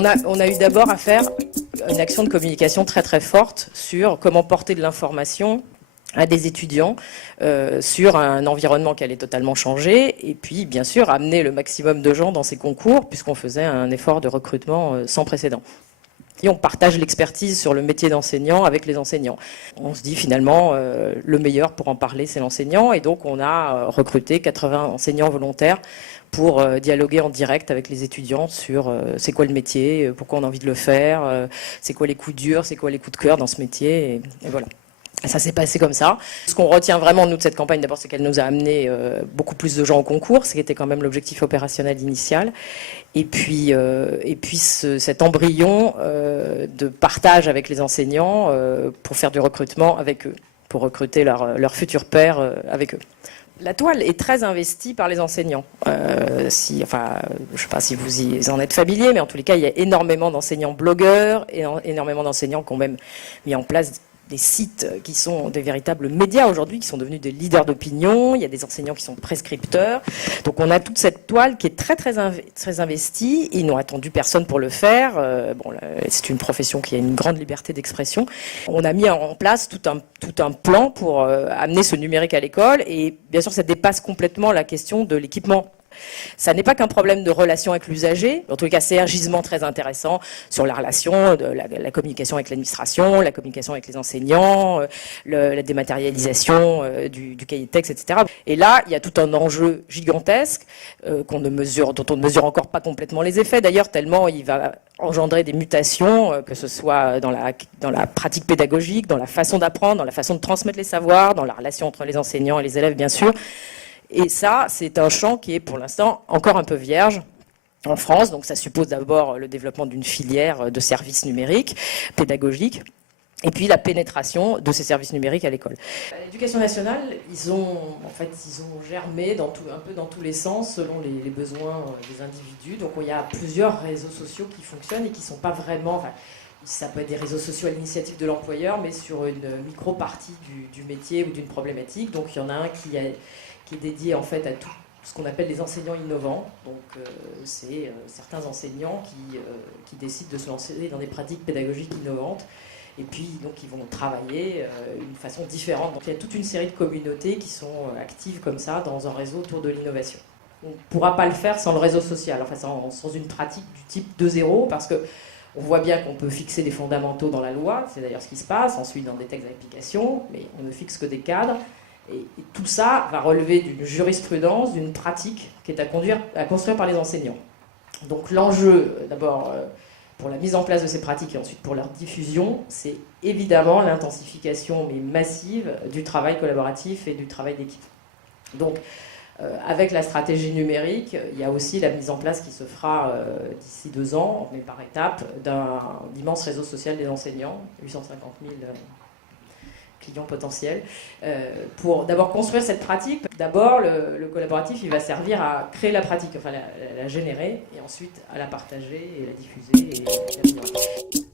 on a eu d'abord à faire une action de communication très très forte sur comment porter de l'information à des étudiants sur un environnement qui allait totalement changer, et puis bien sûr amener le maximum de gens dans ces concours, puisqu'on faisait un effort de recrutement sans précédent. Et on partage l'expertise sur le métier d'enseignant avec les enseignants. On se dit finalement, le meilleur pour en parler, c'est l'enseignant. Et donc on a recruté 80 enseignants volontaires pour dialoguer en direct avec les étudiants sur c'est quoi le métier, pourquoi on a envie de le faire, c'est quoi les coups durs, c'est quoi les coups de cœur dans ce métier. Et voilà. Et ça s'est passé comme ça. Ce qu'on retient vraiment, nous, de cette campagne, d'abord, c'est qu'elle nous a amené beaucoup plus de gens au concours, ce qui était quand même l'objectif opérationnel initial. Et puis cet embryon de partage avec les enseignants pour faire du recrutement avec eux, pour recruter leurs futurs pairs avec eux. La toile est très investie par les enseignants. Je ne sais pas si vous en êtes familier, mais en tous les cas, il y a énormément d'enseignants blogueurs, et énormément d'enseignants qui ont même mis en place des sites qui sont des véritables médias aujourd'hui, qui sont devenus des leaders d'opinion. Il y a des enseignants qui sont prescripteurs. Donc on a toute cette toile qui est très très investie. Ils n'ont attendu personne pour le faire. C'est une profession qui a une grande liberté d'expression. On a mis en place tout un plan pour amener ce numérique à l'école. Et bien sûr, ça dépasse complètement la question de l'équipement. Ça n'est pas qu'un problème de relation avec l'usager. En tous les cas, c'est un gisement très intéressant sur la relation, la communication avec l'administration, la communication avec les enseignants, la dématérialisation du cahier de texte, etc. Et là, il y a tout un enjeu gigantesque dont on ne mesure encore pas complètement les effets, d'ailleurs, tellement il va engendrer des mutations, que ce soit dans la pratique pédagogique, dans la façon d'apprendre, dans la façon de transmettre les savoirs, dans la relation entre les enseignants et les élèves, bien sûr. Et ça, c'est un champ qui est pour l'instant encore un peu vierge en France. Donc ça suppose d'abord le développement d'une filière de services numériques, pédagogiques, et puis la pénétration de ces services numériques à l'école. L'éducation nationale, ils ont germé un peu dans tous les sens selon les besoins des individus. Donc il y a plusieurs réseaux sociaux qui fonctionnent et qui ne sont pas vraiment... ça peut être des réseaux sociaux à l'initiative de l'employeur, mais sur une micro-partie du métier ou d'une problématique. Donc il y en a un qui est dédié en fait à tout ce qu'on appelle les enseignants innovants. Donc c'est certains enseignants qui décident de se lancer dans des pratiques pédagogiques innovantes. Et puis donc ils vont travailler d'une façon différente. Donc il y a toute une série de communautés qui sont actives comme ça dans un réseau autour de l'innovation. On ne pourra pas le faire sans le réseau social, sans une pratique du type 2.0, parce que on voit bien qu'on peut fixer des fondamentaux dans la loi, c'est d'ailleurs ce qui se passe, ensuite dans des textes d'application, mais on ne fixe que des cadres. Et tout ça va relever d'une jurisprudence, d'une pratique qui est à construire par les enseignants. Donc l'enjeu, d'abord, pour la mise en place de ces pratiques et ensuite pour leur diffusion, c'est évidemment l'intensification, mais massive, du travail collaboratif et du travail d'équipe. Donc, avec la stratégie numérique, il y a aussi la mise en place qui se fera d'ici 2 ans, mais par étapes, d'un immense réseau social des enseignants, 850 000 clients potentiels, pour d'abord construire cette pratique. D'abord, le collaboratif, il va servir à créer la pratique, enfin la générer, et ensuite à la partager et la diffuser et la mettre en place.